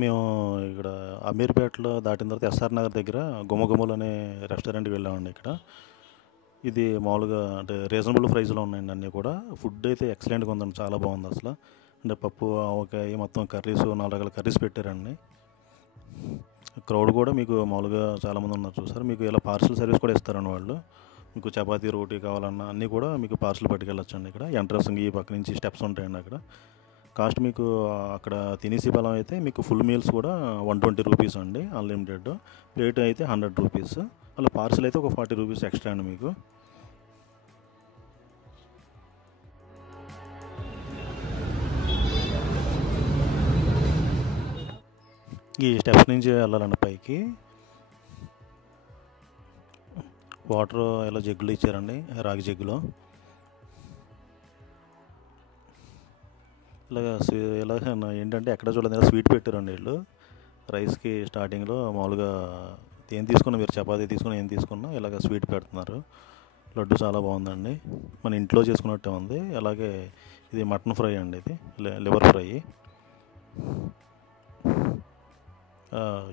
మేము ఇక్కడ అమీర్పేటలో దాటిన తర్వాత ఎస్ఆర్ నగర్ దగ్గర గుమగుమలు అనే రెస్టారెంట్కి వెళ్ళామండి. ఇక్కడ ఇది మామూలుగా అంటే రీజనబుల్ ప్రైస్లో ఉన్నాయండి అన్నీ కూడా. ఫుడ్ అయితే ఎక్సలెంట్గా ఉందండి, చాలా బాగుంది అసలు. అంటే పప్పు, ఆవకాయ, మొత్తం కర్రీస్, 4 రకాల కర్రీస్ పెట్టారండి. క్రౌడ్ కూడా మీకు మామూలుగా చాలామంది ఉన్నారు చూసారు. మీకు ఇలా పార్సల్ సర్వీస్ కూడా ఇస్తారండి వాళ్ళు. మీకు చపాతీ, రోటీ కావాలన్నా అన్నీ కూడా మీకు పార్సల్ పట్టుకెళ్ళొచ్చండి. ఇక్కడ ఎంట్రన్స్ ఈ పక్క నుంచి స్టెప్స్ ఉంటాయండి అక్కడ. కాస్ట్ మీకు అక్కడ తినేసి బలం అయితే మీకు ఫుల్ మీల్స్ కూడా 120 రూపీస్ అండి, అన్లిమిటెడ్. ప్లేట్ అయితే 100 రూపీస్. అలా పార్సల్ అయితే ఒక 40 రూపీస్ ఎక్స్ట్రా అండి మీకు. ఈ స్టెప్స్ నుంచి వెళ్ళాలండి పైకి. వాటర్ ఇలా జగ్గులు ఇచ్చారండి, రాగి జగ్గులో. ఇలాగ ఏంటంటే ఎక్కడ చూడలేదు, స్వీట్ పెట్టారండి వీళ్ళు రైస్కి. స్టార్టింగ్లో మామూలుగా ఏం తీసుకున్నా, మీరు చపాతీ తీసుకున్నా ఏం తీసుకున్నా ఇలాగ స్వీట్ పెడుతున్నారు. లడ్డు చాలా బాగుందండి, మన ఇంట్లో చేసుకున్నట్టే ఉంది. అలాగే ఇది మటన్ ఫ్రై అండి, ఇది లివర్ ఫ్రై.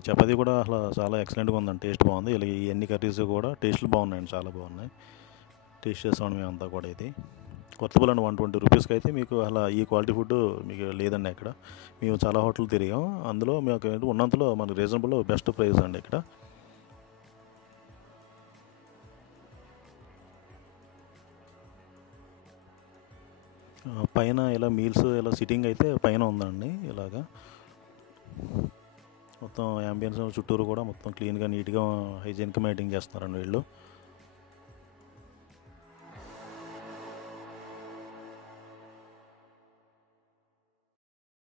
చపాతీ కూడా అసలు చాలా ఎక్సలెంట్గా ఉందండి, టేస్ట్ బాగుంది. ఇలా ఈ అన్ని కర్రీస్ కూడా టేస్ట్లు బాగున్నాయండి, చాలా బాగున్నాయి. టేస్ట్ చేస్తామండి మేమంతా కూడా. ఇది కొత్తపల్లి అండి, 120 రూపీస్కి అయితే మీకు అలా ఈ క్వాలిటీ ఫుడ్ మీకు లేదండి ఎక్కడ. మేము చాలా హోటల్ తిరిగాం, అందులో మాకు ఉన్నంతలో మనకు రీజనబుల్ బెస్ట్ ప్రైస్ అండి ఇక్కడ. పైన ఇలా మీల్స్ ఇలా సిట్టింగ్ అయితే పైన ఉందండి. ఇలాగా మొత్తం యాంబియన్స్ చుట్టూరు కూడా మొత్తం క్లీన్గా, నీట్గా, హైజీన్గా మెయింటైన్ చేస్తున్నారండి వీళ్ళు.